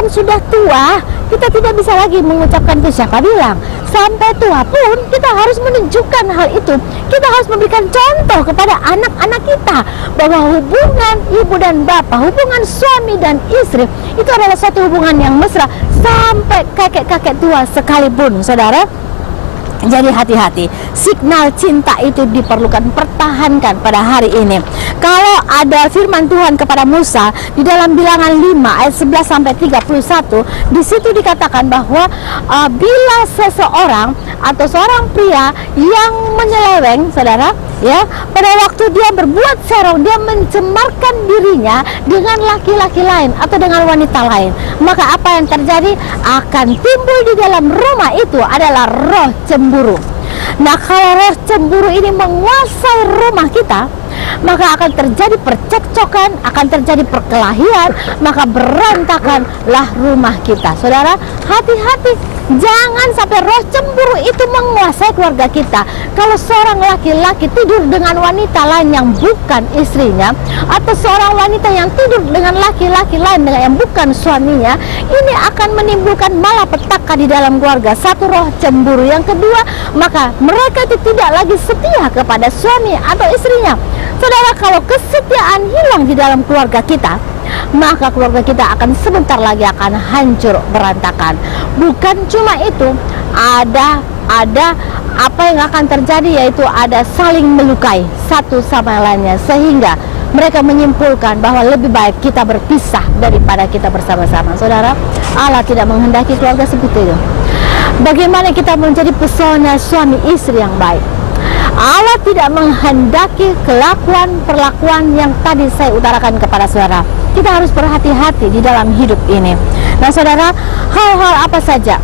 kan sudah tua, kita tidak bisa lagi mengucapkan itu. Siapa bilang? Sampai tua pun kita harus menunjukkan hal itu. Kita harus memberikan contoh kepada anak-anak kita bahwa hubungan ibu dan bapak, hubungan suami dan istri itu adalah satu hubungan yang mesra sampai kakek-kakek tua sekalipun, saudara. Jadi hati-hati, signal cinta itu diperlukan, pertahankan pada hari ini. Kalau ada firman Tuhan kepada Musa di dalam Bilangan 5 ayat 11 sampai 31, di situ dikatakan bahwa bila seseorang atau seorang pria yang menyeleweng, saudara, ya, pada waktu dia berbuat serong, dia mencemarkan dirinya dengan laki-laki lain atau dengan wanita lain, maka apa yang terjadi? Akan timbul di dalam rumah itu adalah roh cemburu. Nah, kalau roh cemburu ini menguasai rumah kita, maka akan terjadi percekcokan, akan terjadi perkelahian, maka berantakanlah rumah kita. Saudara, hati-hati, jangan sampai roh cemburu itu menguasai keluarga kita. Kalau seorang laki-laki tidur dengan wanita lain yang bukan istrinya, atau seorang wanita yang tidur dengan laki-laki lain yang bukan suaminya, ini akan menimbulkan malapetaka di dalam keluarga. Satu, roh cemburu. Yang kedua, maka mereka itu tidak lagi setia kepada suami atau istrinya. Saudara, kalau kesetiaan hilang di dalam keluarga kita, maka keluarga kita akan sebentar lagi akan hancur berantakan. Bukan cuma itu, ada apa yang akan terjadi, yaitu ada saling melukai satu sama lainnya, sehingga mereka menyimpulkan bahwa lebih baik kita berpisah daripada kita bersama-sama. Saudara, Allah tidak menghendaki keluarga seperti itu. Bagaimana kita menjadi pesona suami istri yang baik? Allah tidak menghendaki perlakuan yang tadi saya utarakan kepada saudara. Kita harus berhati-hati di dalam hidup ini. Nah, saudara, hal-hal apa saja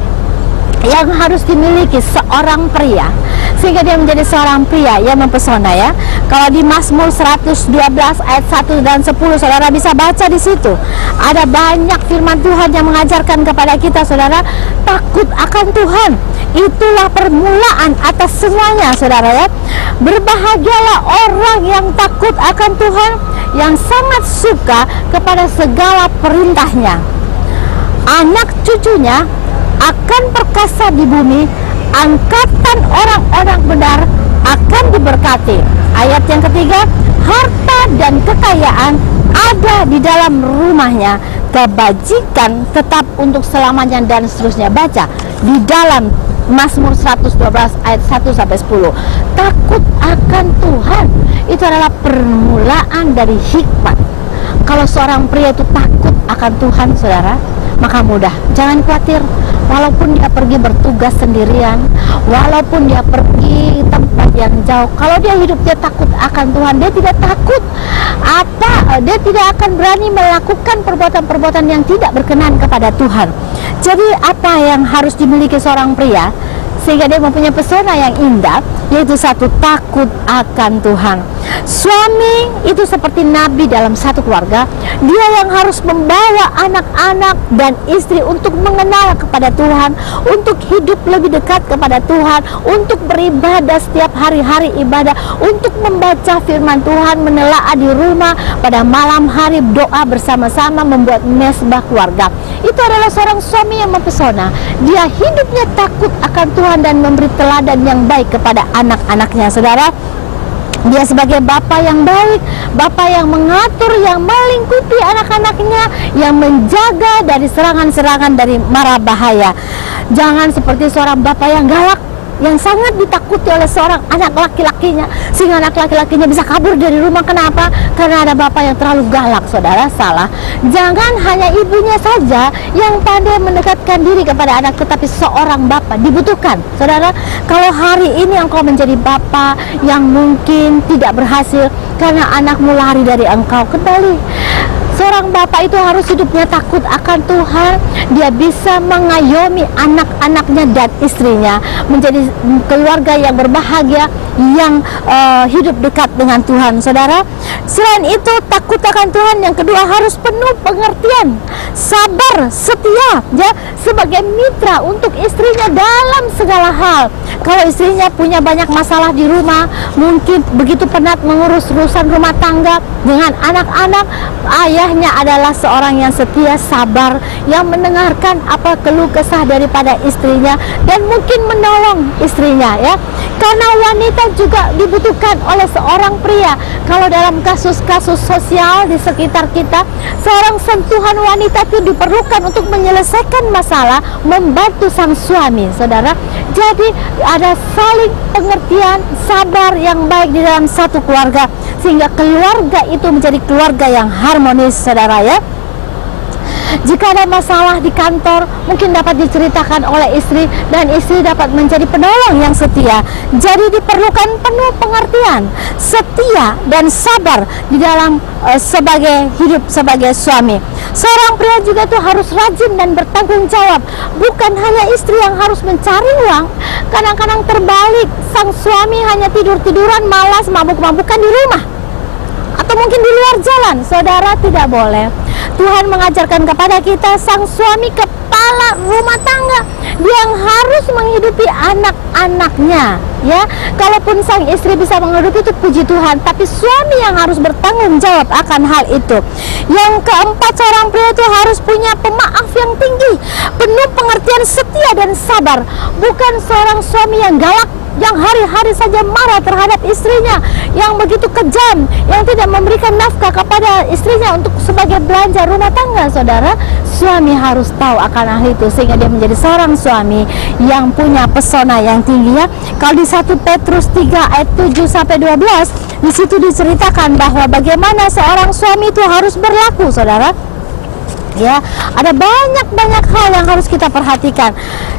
yang harus dimiliki seorang pria sehingga dia menjadi seorang pria yang mempesona, ya? Kalau di Mazmur 112 ayat 1 dan 10, saudara bisa baca di situ. Ada banyak firman Tuhan yang mengajarkan kepada kita, saudara, takut akan Tuhan. Itulah permulaan atas semuanya, saudara, ya. Berbahagialah orang yang takut akan Tuhan, yang sangat suka kepada segala perintahnya. Anak cucunya akan perkasa di bumi, angkatan orang-orang benar akan diberkati. Ayat yang ketiga, harta dan kekayaan ada di dalam rumahnya, kebajikan tetap untuk selamanya, dan seterusnya. Baca di dalam Mazmur 112 ayat 1 sampai 10. Takut akan Tuhan itu adalah permulaan dari hikmat. Kalau seorang pria itu takut akan Tuhan, saudara, maka mudah. Jangan khawatir, walaupun dia pergi bertugas sendirian, walaupun dia pergi tempat yang jauh, kalau dia hidupnya takut akan Tuhan, dia tidak takut dia tidak akan berani melakukan perbuatan-perbuatan yang tidak berkenan kepada Tuhan. Jadi apa yang harus dimiliki seorang pria sehingga dia mempunyai pesona yang indah, yaitu satu, takut akan Tuhan. Suami itu seperti nabi dalam satu keluarga. Dia yang harus membawa anak-anak dan istri untuk mengenal kepada Tuhan, untuk hidup lebih dekat kepada Tuhan, untuk beribadah setiap hari-hari ibadah, untuk membaca firman Tuhan, menelaah di rumah, pada malam hari doa bersama-sama, membuat mesbah keluarga. Itu adalah seorang suami yang mempesona. Dia hidupnya takut akan Tuhan dan memberi teladan yang baik kepada anak-anaknya, saudara. Dia sebagai bapak yang baik, bapak yang mengatur, yang melingkupi anak-anaknya, yang menjaga dari serangan-serangan dari mara bahaya. Jangan seperti seorang bapak yang galak, yang sangat ditakuti oleh seorang anak laki-lakinya, sehingga anak laki-lakinya bisa kabur dari rumah. Kenapa? Karena ada bapak yang terlalu galak. Saudara, salah. Jangan hanya ibunya saja yang pandai mendekatkan diri kepada anak, tetapi seorang bapak dibutuhkan. Saudara, kalau hari ini engkau menjadi bapak yang mungkin tidak berhasil karena anakmu lari dari engkau, kembali. Seorang bapak itu harus hidupnya takut akan Tuhan. Dia bisa mengayomi anak-anaknya dan istrinya menjadi keluarga yang berbahagia, yang hidup dekat dengan Tuhan, saudara. Selain itu, takut akan Tuhan yang kedua harus penuh pengertian, sabar, setia, ya, sebagai mitra untuk istrinya dalam segala hal. Kalau istrinya punya banyak masalah di rumah, mungkin begitu penat mengurus urusan rumah tangga dengan anak-anak, ayahnya adalah seorang yang setia, sabar, yang mendengarkan apa keluh kesah daripada istrinya dan mungkin menolong istrinya, ya. Karena wanita juga dibutuhkan oleh seorang pria. Kalau dalam kasus-kasus sosial di sekitar kita, seorang sentuhan wanita itu diperlukan untuk menyelesaikan masalah, membantu sang suami, saudara. Jadi ada saling pengertian, sabar yang baik di dalam satu keluarga, sehingga keluarga itu menjadi keluarga yang harmonis, saudara, ya. Jika ada masalah di kantor, mungkin dapat diceritakan oleh istri, dan istri dapat menjadi penolong yang setia. Jadi diperlukan penuh pengertian, setia, dan sabar di dalam sebagai hidup sebagai suami. Seorang pria juga tuh harus rajin dan bertanggung jawab. Bukan hanya istri yang harus mencari uang. Kadang-kadang terbalik, sang suami hanya tidur-tiduran, malas, mabuk-mabukan di rumah, atau mungkin di luar jalan. Saudara, tidak boleh. Tuhan mengajarkan kepada kita, sang suami kepala rumah tangga, dia yang harus menghidupi anak-anaknya, ya. Kalaupun sang istri bisa menghidupi, itu puji Tuhan, tapi suami yang harus bertanggung jawab akan hal itu. Yang keempat, seorang pria itu harus punya pemaaf yang tinggi, penuh pengertian, setia, dan sabar. Bukan seorang suami yang galak, yang hari-hari saja marah terhadap istrinya, yang begitu kejam, yang tidak memberikan nafkah kepada istrinya untuk sebagai belanja rumah tangga, saudara. Suami harus tahu akan hal itu, sehingga dia menjadi seorang suami yang punya pesona yang tinggi, ya. Kalau di 1 Petrus 3 ayat 7-12, di situ diceritakan bahwa bagaimana seorang suami itu harus berlaku, saudara. Ya, ada banyak hal yang harus kita perhatikan.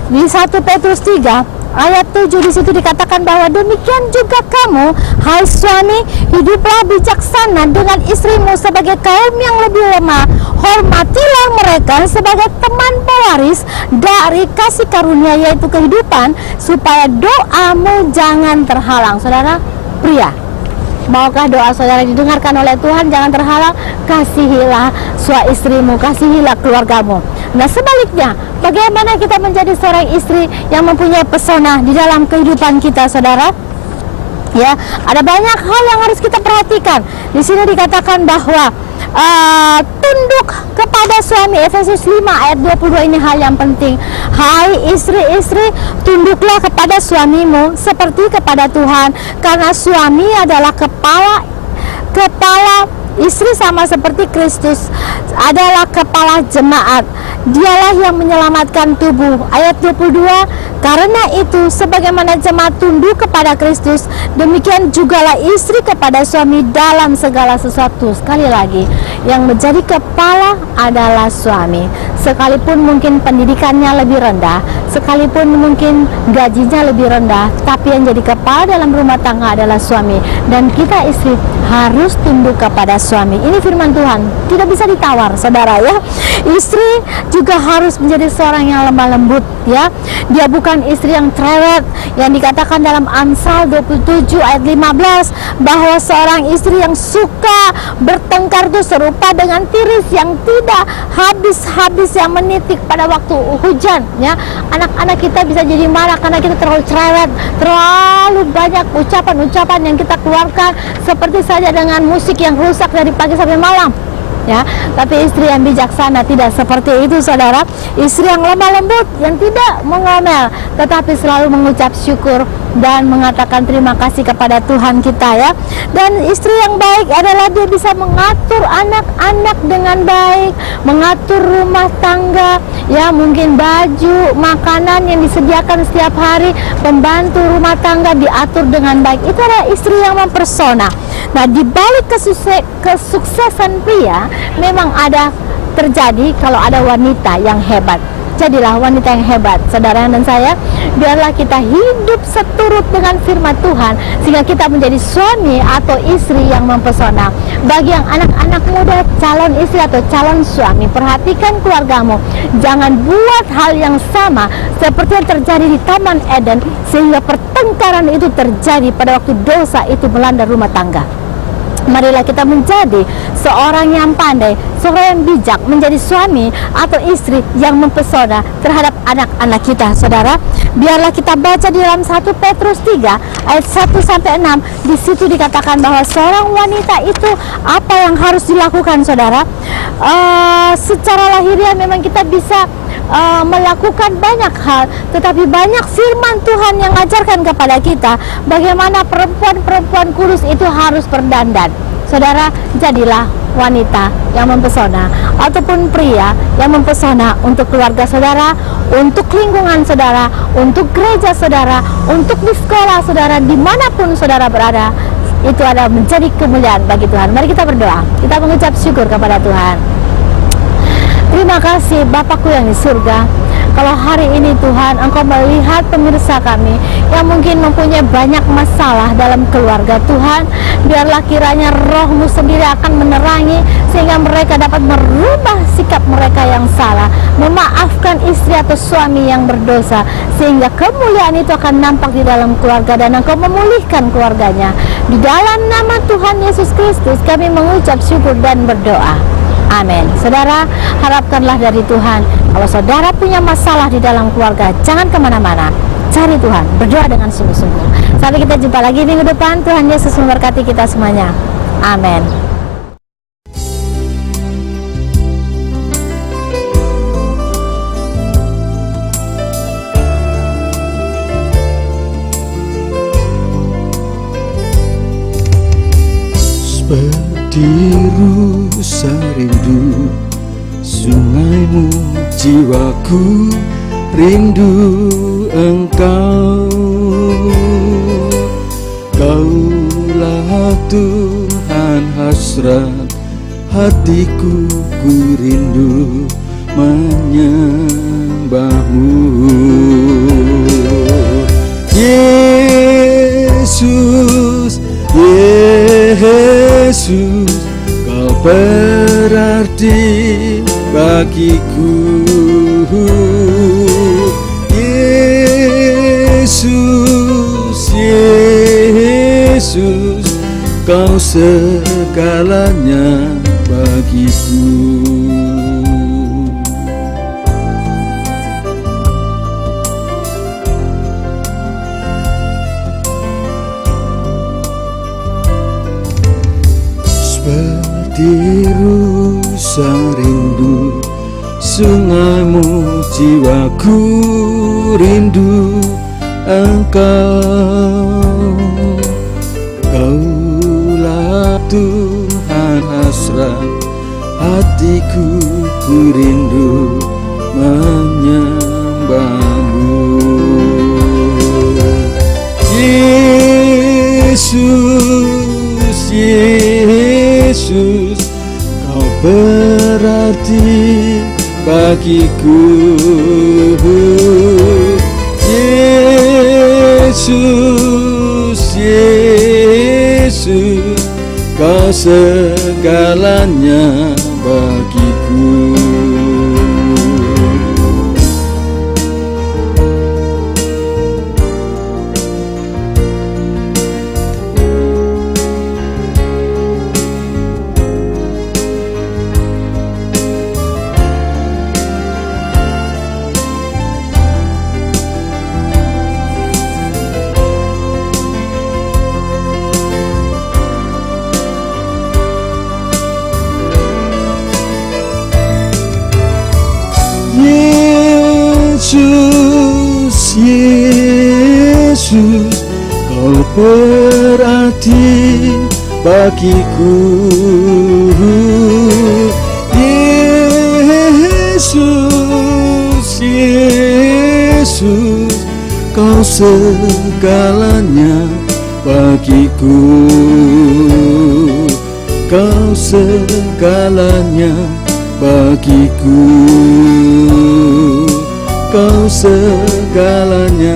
Di 1 Petrus 3 ayat 7 di situ dikatakan bahwa demikian juga kamu, hai suami, hiduplah bijaksana dengan istrimu sebagai kaum yang lebih lemah. Hormatilah mereka sebagai teman pewaris dari kasih karunia, yaitu kehidupan, supaya doamu jangan terhalang. Saudara pria, maukah doa saudara didengarkan oleh Tuhan? Jangan terhalang. Kasihilah suami istrimu, kasihilah keluargamu. Nah, sebaliknya, bagaimana kita menjadi seorang istri yang mempunyai pesona di dalam kehidupan kita, saudara? Ya, ada banyak hal yang harus kita perhatikan. Di sini dikatakan bahwa tunduk kepada suami. Efesus 5 ayat 22 ini hal yang penting. Hai istri-istri, tunduklah kepada suamimu seperti kepada Tuhan, karena suami adalah kepala istri, sama seperti Kristus adalah kepala jemaat. Dialah yang menyelamatkan tubuh. Ayat 22, karena itu sebagaimana jemaat tunduk kepada Kristus, demikian jugalah istri kepada suami dalam segala sesuatu. Sekali lagi, yang menjadi kepala adalah suami. Sekalipun mungkin pendidikannya lebih rendah, sekalipun mungkin gajinya lebih rendah, tapi yang jadi kepala dalam rumah tangga adalah suami. Dan kita istri harus tunduk kepada suami. Ini firman Tuhan, tidak bisa ditawar, saudara, ya. Istri juga harus menjadi seorang yang lemah lembut, ya. Dia bukan istri yang cerewet, yang dikatakan dalam Amsal 27 ayat 15 bahwa seorang istri yang suka bertengkar itu serupa dengan tiris yang tidak habis-habis, yang menitik pada waktu hujan, ya. Anak-anak kita bisa jadi marah karena kita terlalu cerewet, terlalu banyak ucapan-ucapan yang kita keluarkan, seperti saja dengan musik yang rusak dari pagi sampai malam, ya. Tapi istri yang bijaksana tidak seperti itu, saudara. Istri yang lemah lembut, yang tidak mengomel, tetapi selalu mengucap syukur dan mengatakan terima kasih kepada Tuhan kita, ya. Dan istri yang baik adalah dia bisa mengatur anak-anak dengan baik, mengatur rumah tangga, ya, mungkin baju, makanan yang disediakan setiap hari, pembantu rumah tangga diatur dengan baik. Itu adalah istri yang mempersona. Nah, di balik kesuksesan pria memang ada terjadi kalau ada wanita yang hebat. Jadilah wanita yang hebat, saudara dan saya. Biarlah kita hidup seturut dengan firman Tuhan, sehingga kita menjadi suami atau istri yang mempesona. Bagi yang anak-anak muda, calon istri atau calon suami, perhatikan keluargamu. Jangan buat hal yang sama seperti yang terjadi di Taman Eden, sehingga pertengkaran itu terjadi pada waktu dosa itu melanda rumah tangga. Marilah kita menjadi seorang yang pandai, seorang yang bijak, menjadi suami atau istri yang mempesona terhadap anak-anak kita, saudara. Biarlah kita baca di dalam 1 Petrus 3 ayat 1 sampai 6. Di situ dikatakan bahwa seorang wanita itu apa yang harus dilakukan, saudara. Secara lahiriah memang kita bisa melakukan banyak hal, tetapi banyak firman Tuhan yang mengajarkan kepada kita bagaimana perempuan-perempuan kudus itu harus berdandan. Saudara, jadilah wanita yang mempesona ataupun pria yang mempesona untuk keluarga saudara, untuk lingkungan saudara, untuk gereja saudara, untuk di sekolah saudara, dimanapun saudara berada. Itu adalah menjadi kemuliaan bagi Tuhan. Mari kita berdoa, kita mengucap syukur kepada Tuhan. Terima kasih Bapakku yang di surga. Kalau hari ini Tuhan Engkau melihat pemirsa kami yang mungkin mempunyai banyak masalah dalam keluarga Tuhan, biarlah kiranya Roh-Mu sendiri akan menerangi sehingga mereka dapat merubah sikap mereka yang salah, memaafkan istri atau suami yang berdosa, sehingga kemuliaan itu akan nampak di dalam keluarga dan Engkau memulihkan keluarganya. Di dalam nama Tuhan Yesus Kristus kami mengucap syukur dan berdoa. Amin. Saudara, harapkanlah dari Tuhan. Kalau saudara punya masalah di dalam keluarga, jangan kemana-mana, cari Tuhan, berdoa dengan sungguh-sungguh. Sampai kita jumpa lagi minggu depan. Tuhan Yesus memberkati kita semuanya. Amin. Seperti rusa rindu sungaimu, jiwaku rindu Engkau. Kaulah Tuhan hasrat hatiku, ku rindu menyembahmu. Yesus, Yesus, Kau berarti bagiku. Yesus, Yesus, Kau segalanya bagiku. Seperti rusa rindu sungaimu, jiwaku rindu Engkau. Kaulah Tuhan hasrat hatiku, ku rindu menyembahmu. Yesus, Yesus, Kau berarti bagiku. Yesus, Yesus, Kau segalanya bagiku. Yesus, Yesus, Kau berarti bagiku. Yesus, Yesus, Kau segalanya bagiku. Kau segalanya bagiku. Kau segalanya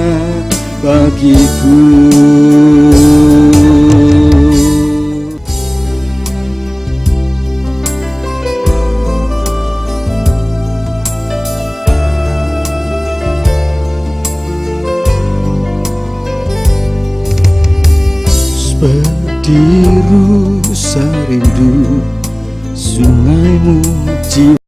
bagiku. Seperti Ciru sarindu, sungaimu jiwa.